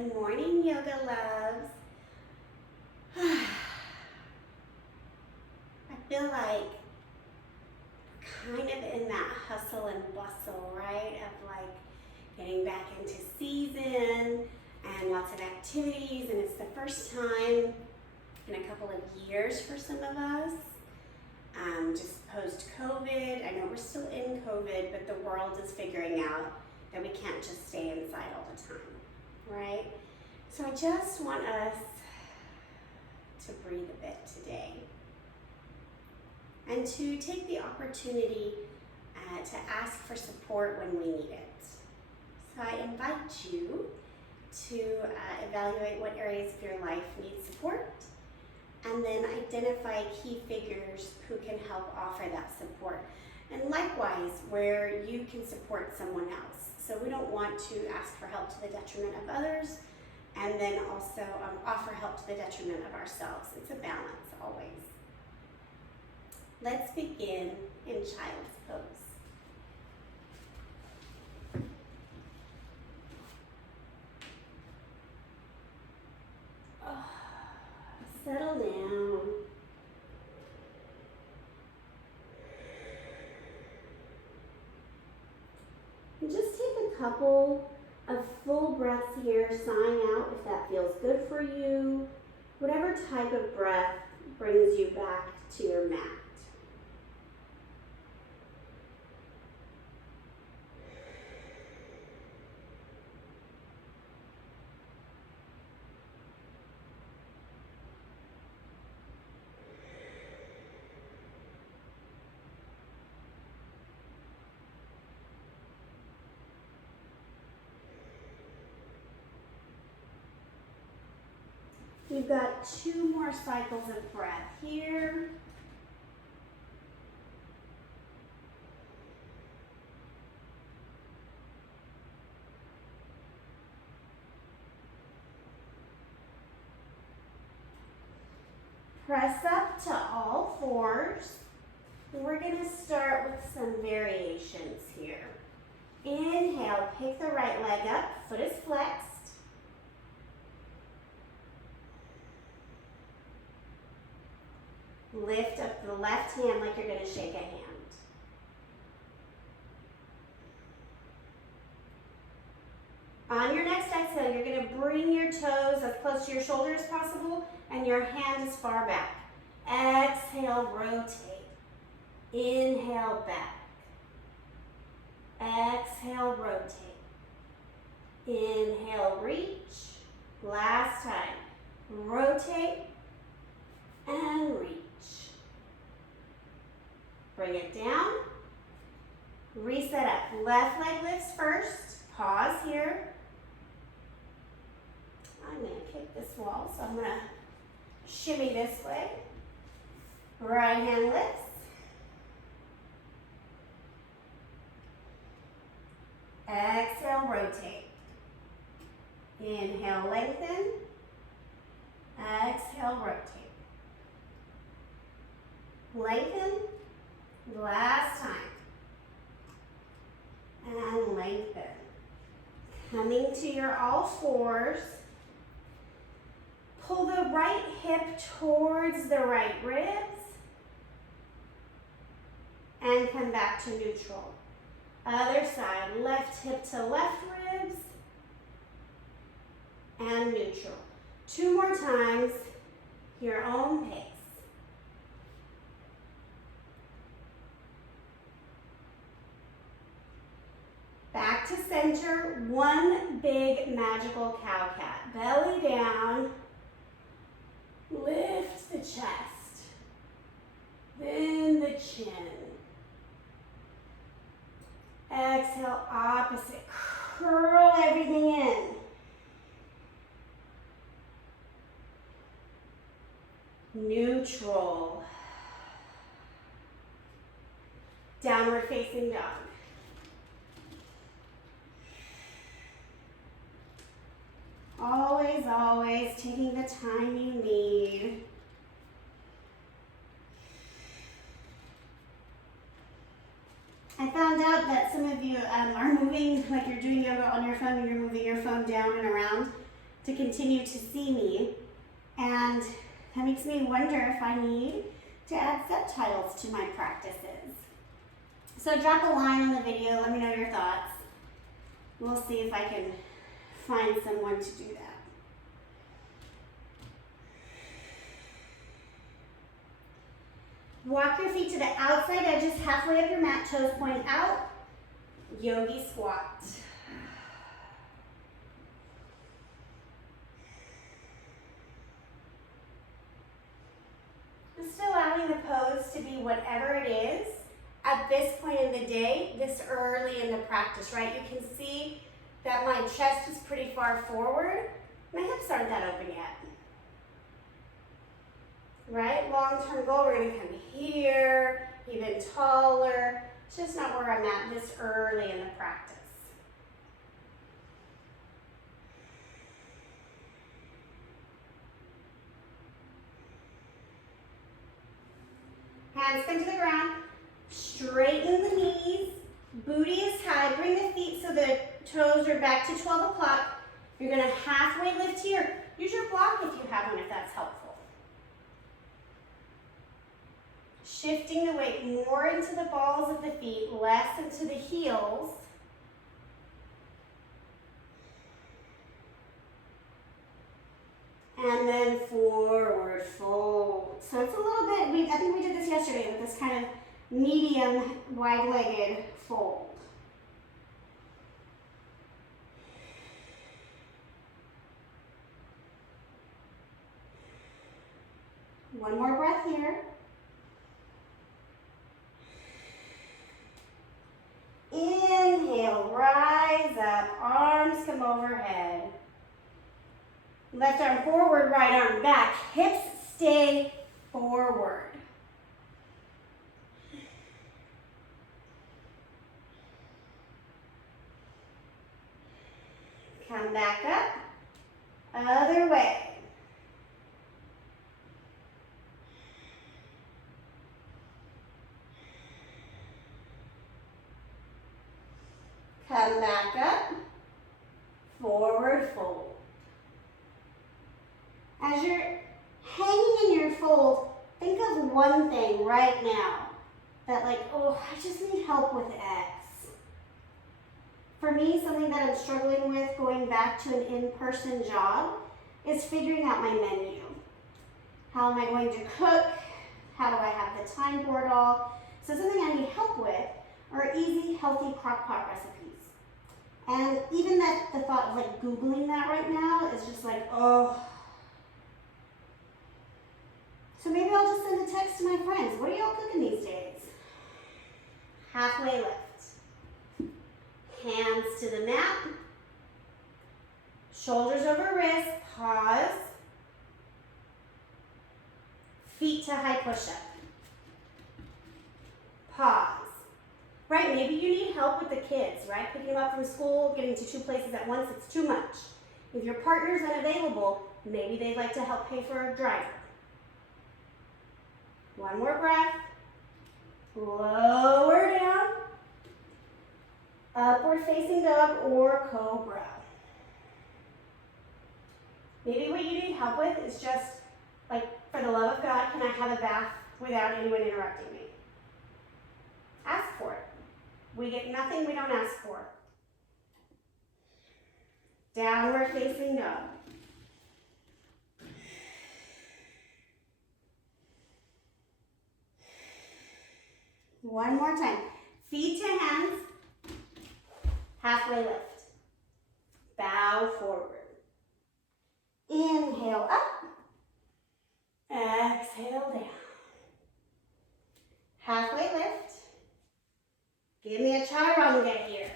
Good morning, yoga loves. I feel like kind of in that hustle and bustle, right? Of like getting back into season and lots of activities, and it's the first time in a couple of years for some of us. Just post-COVID, I know we're still in COVID, but the world is figuring out that we can't just stay inside all the time, right? So I just want us to breathe a bit today and to take the opportunity to ask for support when we need it. So I invite you to evaluate what areas of your life need support, and then identify key figures who can help offer that support. And likewise, where you can support someone else. So we don't want to ask for help to the detriment of others, and then also offer help to the detriment of ourselves. It's a balance always. Let's begin in child's pose. Settle down. And just take a couple of full breaths here, sighing out if that feels good for you. Whatever type of breath brings you back to your mat. We've got 2 more cycles of breath here. Press up to all fours. We're going to start with some variations here. Inhale, pick the right leg up, foot is flexed. Lift up the left hand like you're going to shake a hand. On your next exhale, you're going to bring your toes as close to your shoulder as possible and your hand as far back. Exhale, rotate. Inhale, back. Exhale, rotate. Inhale, reach. Last time. Rotate and reach. Bring it down. Reset up. Left leg lifts first. Pause here. I'm going to kick this wall, so I'm going to shimmy this way. Right hand lifts. Exhale, rotate. Inhale, lengthen. Exhale, rotate. Lengthen. Last time. And lengthen. Coming to your all fours. Pull the right hip towards the right ribs. And come back to neutral. Other side, left hip to left ribs. And neutral. 2 more times, your own pace. Back to center, 1 big magical cow-cat. Belly down, lift the chest, then the chin. Exhale, opposite, curl everything in. Neutral. Downward facing dog. Always, always taking the time you need. I found out that some of you are moving, like you're doing yoga on your phone and you're moving your phone down and around. to continue to see me. And that makes me wonder if I need to add subtitles to my practices. So drop a line on the video, let me know your thoughts. We'll see if I can find someone to do that. Walk your feet to the outside edges, halfway up your mat, toes point out. Yogi squat. Just allowing the pose to be whatever it is at this point in the day, this early in the practice, right? You can see that my chest is pretty far forward. My hips aren't that open yet. Right? Long-term goal, we're gonna come here, even taller. It's just not where I'm at this early in the practice. Hands come to the ground. Straighten the knees. Booty is high. Bring the feet so the toes are back to 12 o'clock. You're gonna halfway lift here. Use your block if you have one, if that's helpful. Shifting the weight more into the balls of the feet, less into the heels. And then forward fold. So it's a little bit, I think we did this yesterday with this kind of medium wide-legged fold. One more breath here. Inhale, rise up, arms come overhead. Left arm forward, right arm back. Hips stay forward. Come back up, other way. Come back up, forward fold. As you're hanging in your fold, think of one thing right now that like, oh, I just need help with X. For me, something that I'm struggling with going back to an in-person job is figuring out my menu. How am I going to cook? How do I have the time for it all? So something I need help with are easy, healthy crock pot recipes. And even the thought of like Googling that right now is just like, oh. So maybe I'll just send a text to my friends. What are y'all cooking these days? Halfway lift. Hands to the mat. Shoulders over wrists. Pause. Feet to high push-up. Pause. Right, maybe you need help with the kids, right? Picking them up from school, getting to 2 places at once, it's too much. If your partner's unavailable, maybe they'd like to help pay for a driver. One more breath. Lower down. Upward facing dog or cobra. Maybe what you need help with is just, like, for the love of God, can I have a bath without anyone interrupting me? Ask for it. We get nothing we don't ask for. Downward facing dog. One more time. Feet to hands. Halfway lift. Bow forward. Inhale up. Exhale down. Halfway lift. Give me a chaturanga here.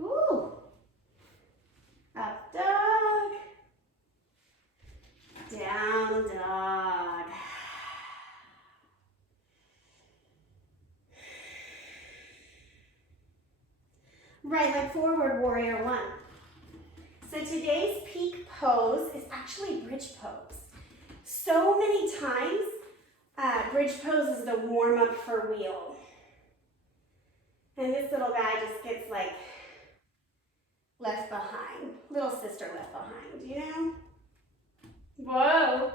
Ooh. Up dog. Down dog. Right leg forward, warrior one. So today's peak pose is actually bridge pose. So many times, bridge pose is the warm up for wheel. And this little guy just gets like left behind. Little sister left behind, you know? Whoa.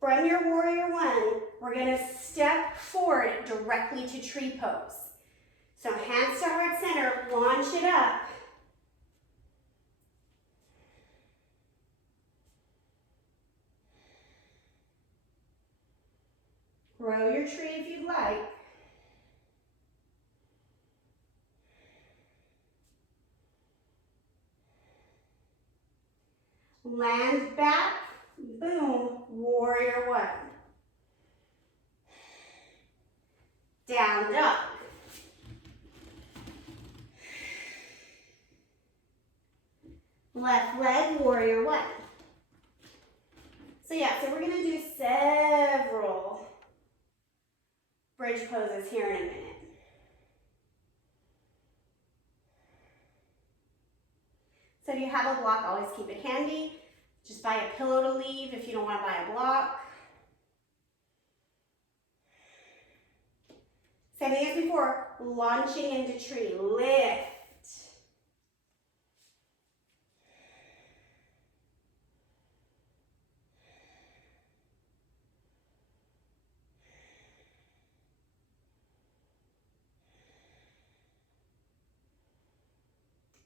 From your warrior one, we're gonna step forward directly to tree pose. So hands to heart center, launch it up. Grow your tree if you'd like. Land back, boom, warrior one. Down dog. Left leg, warrior one. So yeah, so we're gonna do several bridge poses here in a minute. So if you have a block, always keep it handy. Just buy a pillow to leave if you don't want to buy a block. Same thing as before, launching into tree, lift.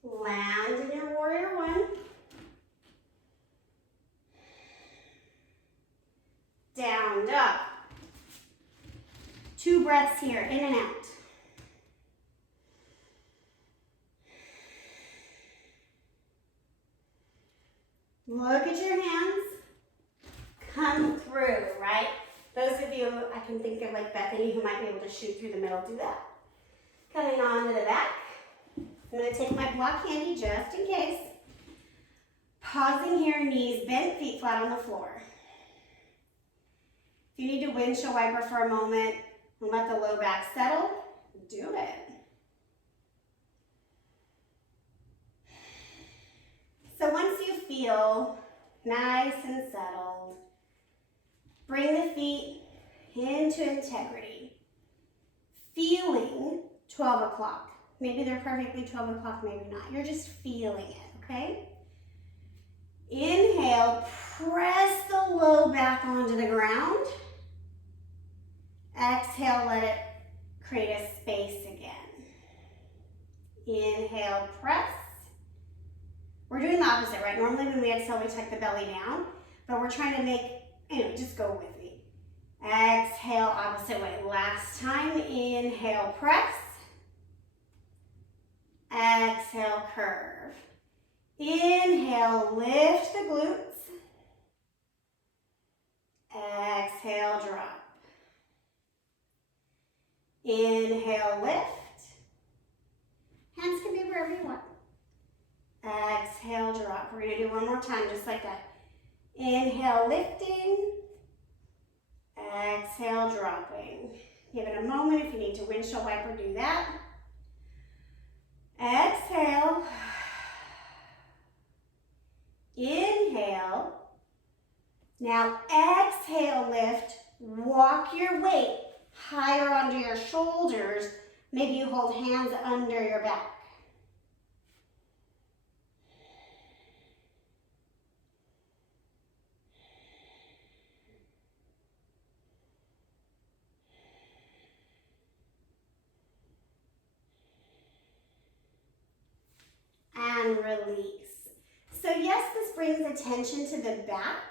Land in your warrior one. Down dog. 2 breaths here, in and out. Look at your hands. Come through, right? Those of you, I can think of like Bethany, who might be able to shoot through the middle, do that. Coming on to the back. I'm going to take my block handy just in case. Pausing here, knees bent, feet flat on the floor. If you need to windshield wiper for a moment and let the low back settle, do it. So once you feel nice and settled, bring the feet into integrity. Feeling 12 o'clock. Maybe they're perfectly 12 o'clock, maybe not. You're just feeling it, okay? Inhale, press the low back onto the ground. Exhale, let it create a space again. Inhale, press. We're doing the opposite, right? Normally when we exhale, we tuck the belly down, but we're trying to make, anyway, just go with me. Exhale, opposite way. Last time, inhale, press. Exhale, curve. Inhale, lift the glutes. Exhale, drop. Inhale, lift. Hands can be wherever you want. Exhale, drop. We're going to do one more time, just like that. Inhale, lifting. Exhale, dropping. Give it a moment. If you need to windshield wiper, do that. Exhale. Inhale. Now exhale, lift. Walk your weight higher onto your shoulders. Maybe you hold hands under your back. And release. So yes, this brings attention to the back,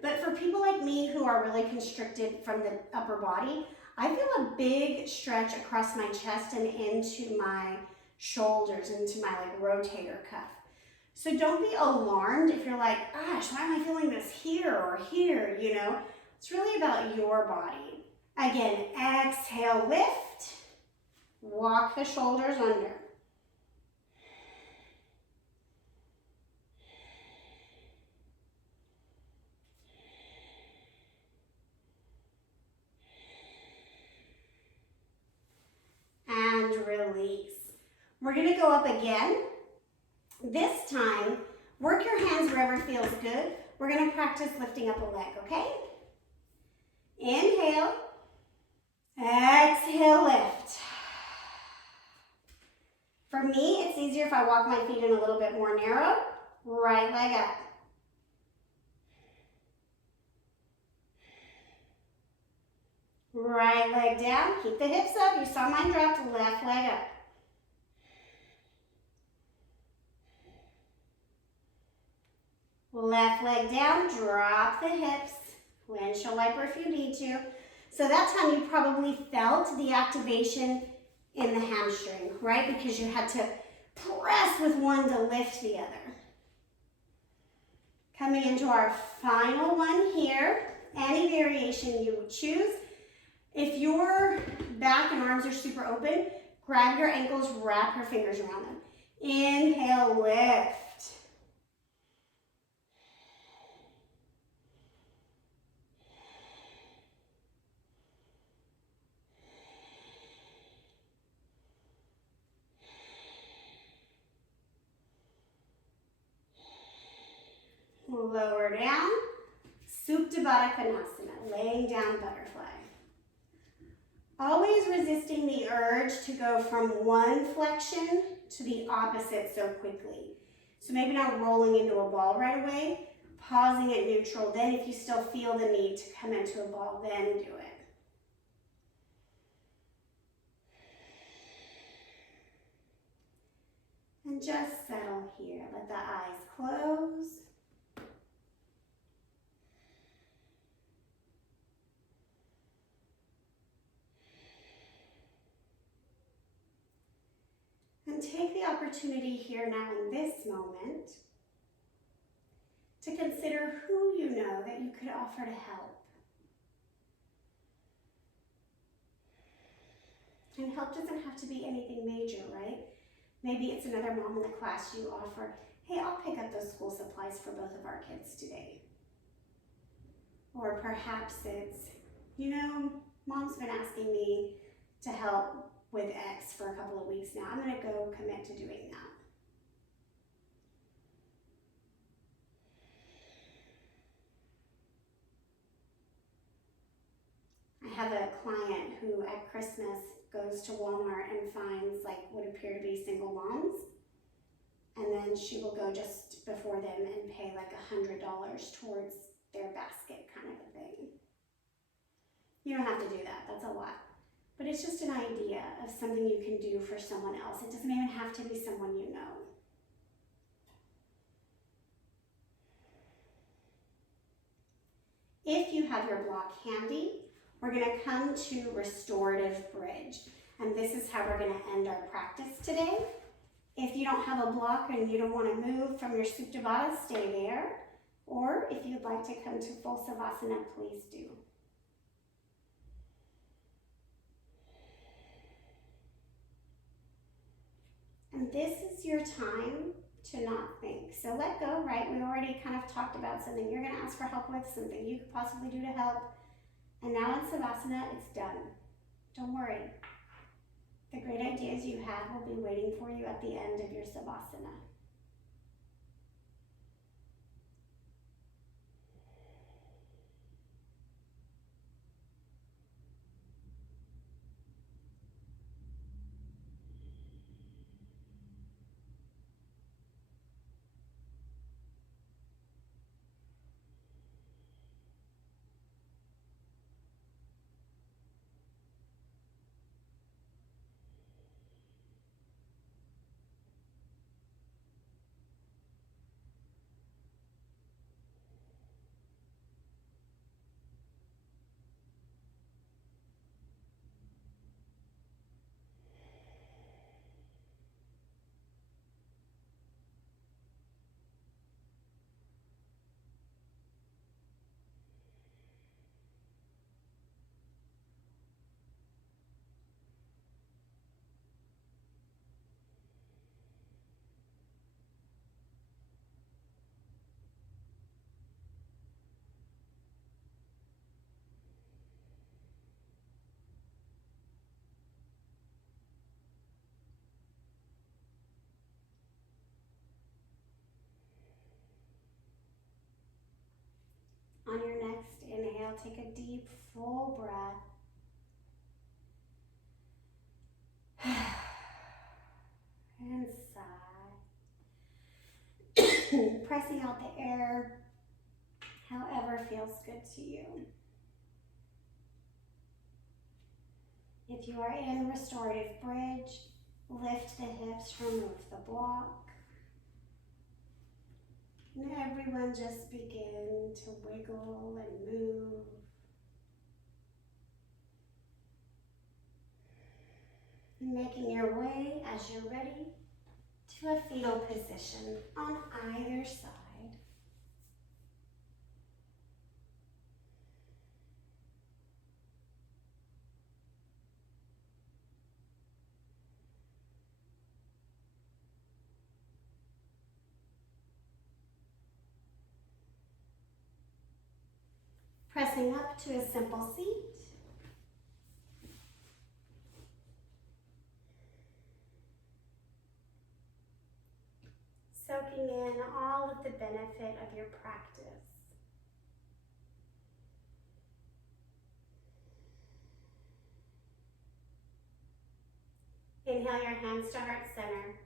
but for people like me who are really constricted from the upper body, I feel a big stretch across my chest and into my shoulders, into my like rotator cuff. So don't be alarmed if you're like, gosh, why am I feeling this here or here, you know? It's really about your body. Again, exhale, lift, walk the shoulders under. And release. We're going to go up again. This time, work your hands wherever feels good. We're going to practice lifting up a leg, okay? Inhale. Exhale, lift. For me, it's easier if I walk my feet in a little bit more narrow. Right leg up. Right leg down. Keep the hips up. You saw mine drop. Left leg up. Left leg down. Drop the hips. Windshield wiper if you need to. So that time you probably felt the activation in the hamstring, right? Because you had to press with one to lift the other. Coming into our final one here. Any variation you would choose. If your back and arms are super open, grab your ankles, wrap your fingers around them. Inhale, lift. Lower down, Supta Baddha Konasana, laying down butterfly. Always resisting the urge to go from one flexion to the opposite so quickly. So maybe not rolling into a ball right away, pausing at neutral. Then if you still feel the need to come into a ball, then do it. And just settle here. Let the eyes close. And take the opportunity here now in this moment to consider who you know that you could offer to help. And help doesn't have to be anything major, right? Maybe it's another mom in the class you offer, hey, I'll pick up those school supplies for both of our kids today. Or perhaps it's, you know, mom's been asking me to help with X for a couple of weeks now. I'm going to go commit to doing that. I have a client who at Christmas goes to Walmart and finds like what appear to be single moms. And then she will go just before them and pay like $100 towards their basket kind of a thing. You don't have to do that, that's a lot. But it's just an idea of something you can do for someone else. It doesn't even have to be someone you know. If you have your block handy, we're going to come to restorative bridge. And this is how we're going to end our practice today. If you don't have a block and you don't want to move from your Supta Baddha, stay there. Or if you'd like to come to full Savasana, please do. And this is your time to not think. So let go, right? We already kind of talked about something you're going to ask for help with, something you could possibly do to help. And now in Savasana, it's done. Don't worry. The great ideas you had will be waiting for you at the end of your Savasana. On your next inhale, take a deep, full breath. pressing out the air however feels good to you. If you are in restorative bridge, lift the hips, remove the block. And everyone just begin to wiggle and move. Making your way, as you're ready, to a fetal position on either side. Pressing up to a simple seat. Soaking in all of the benefit of your practice. Inhale your hands to heart center.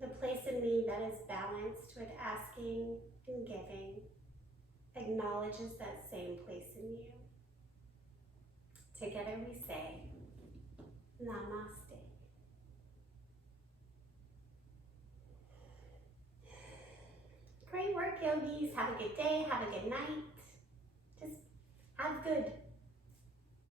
The place in me that is balanced with asking and giving acknowledges that same place in you. Together we say, Namaste. Great work, yogis. Have a good day. Have a good night.